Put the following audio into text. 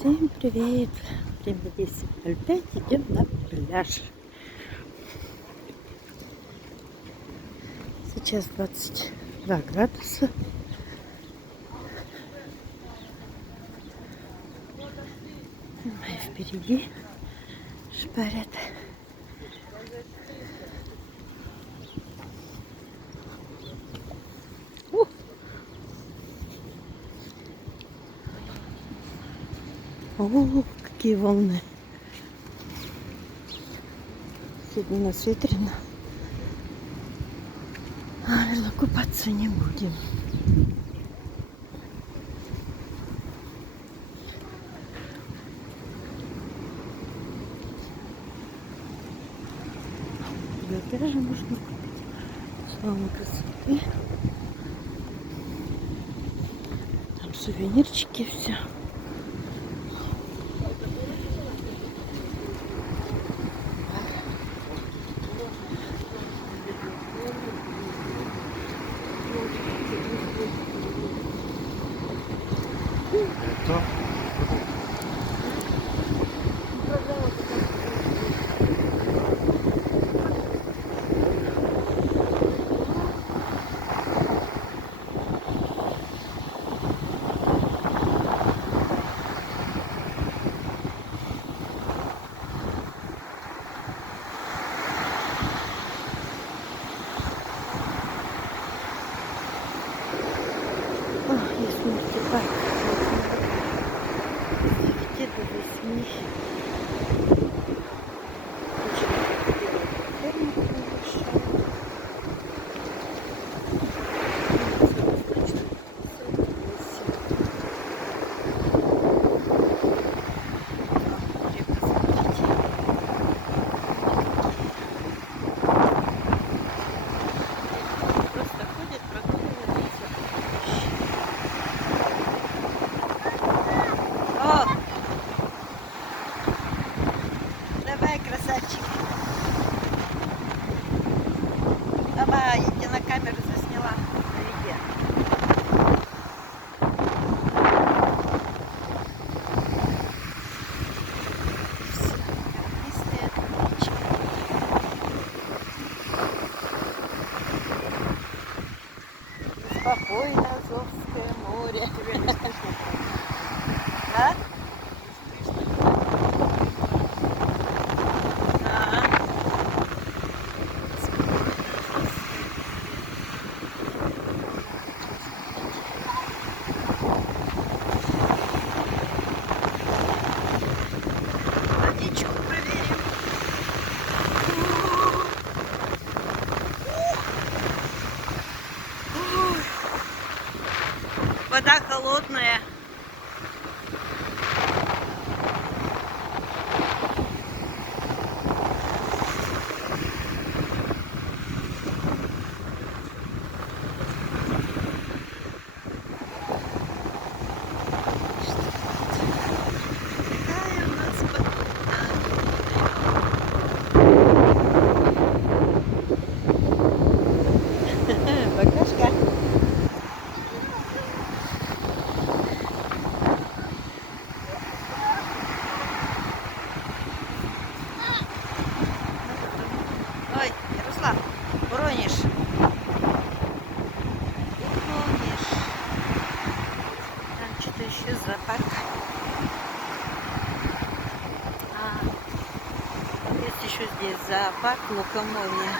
Всем привет! Время 10:05, идем на пляж. Сейчас 22 градуса. Мои впереди шпарят. О, какие волны! Сегодня у нас ветрено. Но купаться не будем. На пляже можно купить салон красоты. Там сувенирчики, все. Это? Есть мультипарк. С 9 до 8. Просто ходит, прогуливается. О! Давай, красавчик. Давай, я тебе на камеру засняла. На видео. Спокойно, Азовское море. А? Водичку проверим. Вода холодная. Какая у нас погода. Покашка. Ой, Ярослав, уронишь. Уронишь. Там что-то еще зоопарк. Есть еще здесь зоопарк Лукоморье.